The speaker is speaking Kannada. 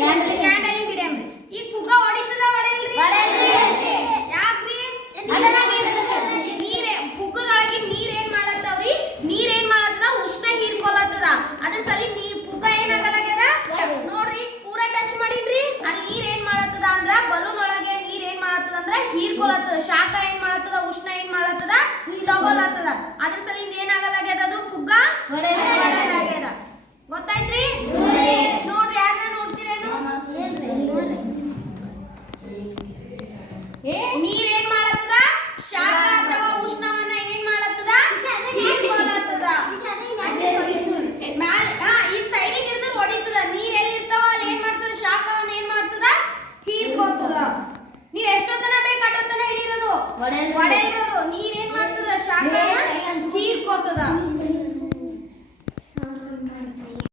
ಕ್ಯಾಂಡಲ್ ಹಿಡಿಯಮ್ರಿ. ಈಗ ಪುಗ್ಗ ಹೊಡಿತದ ಹೊಡೆಯಲ್ರಿ? ಯಾಕ್ರಿ? ನೀರೇ ಪುಗ್ಗದೊಳಗೆ ನೀರ್ ಏನ್ ಮಾಡತ್ತವ್ರಿ? ನೀರ್ ಏನ್ ಮಾಡತ್ತದ? ಉಷ್ಣ ಹೀರ್ಕೊಳತ್ತದ. ಅದ್ರ ಸಲಿ ಪುಗ್ಗ ಏನಾಗಲಾಗ್ಯದ ನೋಡ್ರಿ, ಪೂರಾ ಟಚ್ ಮಾಡಿನ್ರಿ. ಅಲ್ಲಿ ನೀರ್ ಏನ್ ಮಾಡತ್ತದ ಅಂದ್ರ ಬಲೂನ್ ಒಳಗೆ ನೀರ್ ಏನ್ ಮಾಡತ್ತದ ಅಂದ್ರ ಹೀರ್ಕೊಳತ್ತದ. ಶಾಖ ಏನ್ ಮಾಡತ್ತದ? ಉಷ್ಣ ಏನ್ ಮಾಡತ್ತದ? ತಗೊಳತ್ತದ. ಅದ್ರ ಸಲಿಂದ ಏನಾಗಲಾಗ್ಯದ? ಅದು ಪುಗ್ಗ ಹೊಡೆಯಲಾಗ್ಯದ. ಗೊತ್ತಾಯ್ತ್ರಿ? ನೋಡ್ರಿ, ಯಾರನ್ನ ನೋಡ್ತೀರೇನು? ನೀರ್ ಏನ್ ಮಾಡತ್ತದ? ಶಾಖ ಅಥವಾ ಉಷ್ಣವನ್ನ ಏನ್ ಮಾಡತ್ತದ? ಹೀರ್ಕೊಳತ್ತದ. ಈ ಸೈಡಿಗೆ ಹಿಡಿದ್ರೆ ಹೊಡಿತದ. ನೀರ್ ಎಲ್ಲಿ ಇರ್ತಾವ ಅಲ್ಲಿ ಏನ್ ಮಾಡ್ತದ? ಶಾಖವನ್ನ ಏನ್ ಮಾಡ್ತದ? ಹೀರ್ಕೋತದ. ನೀವ್ ಎಷ್ಟೊತ್ತನ ಬೇಕು ಅಷ್ಟೊತ್ತನ ಹಿಡಿರೋದು ಹೊಡೆಯಿರೋದು. ನೀರ್ ಏನ್ ಮಾಡ್ತದ? ಶಾಖವನ್ನ ಹೀರ್ಕೋತದ.